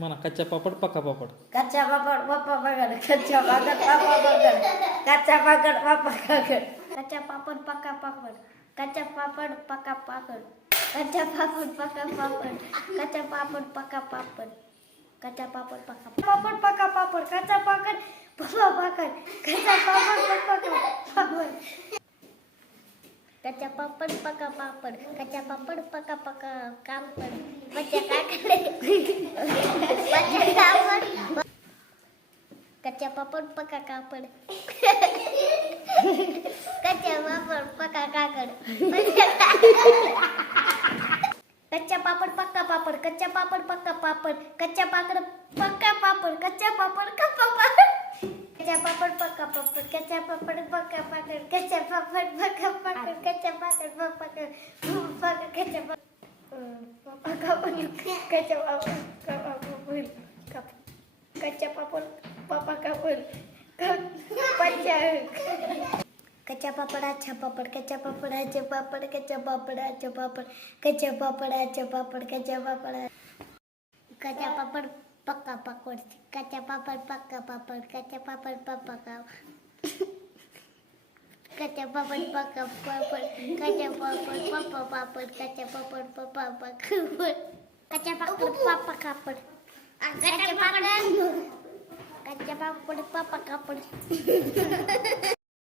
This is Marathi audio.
म्हणा कच्चा पापड पक्का पापड. कच्चा पापड पप्पा पकड, कच्चा पापड पप्पा पकड, कच्चा पापड पप्पा पकड, कच्चा पापड पक्का पापड, कच्चा पापड पक्का पापड, कच्चा पापड पक्का पापड, कच्चा पापड पक्का पापड, कच्चा पापड पक्का पापड पक्का पापड, कच्चा पापड पप्पा पकड, कच्चा पापड पक्का पापड, कच्चा पापड पक्का पापड, कच्चा पापड पक्का पक्का कापड, बच्चा काकडे, बच्चा कापड, कच्चा पापड पक्का कापड, कच्चा पापड पक्का काकड, कच्चा पापड पक्का पापड, कच्चा पापड पक्का पापड, कच्चा पापड पक्का पापड, कच्चा पापड कप्पा पापड, कच्चा पापड पक्का पापड, कच्चा पापड पक्का पापड, कच्चा पापड पक्का पापड, कच्चा पापड पक्का पापड, कच्चा पापड पक्का पापड, कच्चा पापड कच्चा पापड पप्पा कापड, कच्चा पापड अच्छा पापड, कच्चा पापड अच्छा पापड, कच्चा पापड अच्छा पापड, कच्चा पापड अच्छा पापड, कच्चा पापड, कच्चा पापड पक्का पापड, कच्चा पापड पक्का पापड, कच्चा पापड पप्पा का, कच्चा पापड पक्का पापड, कच्चा पापड पप्पा पापड, कच्चा पापड पप्पा पापड, कच्चा पापड पप्पा कापड, कच्चा पापड पप्पा कापड.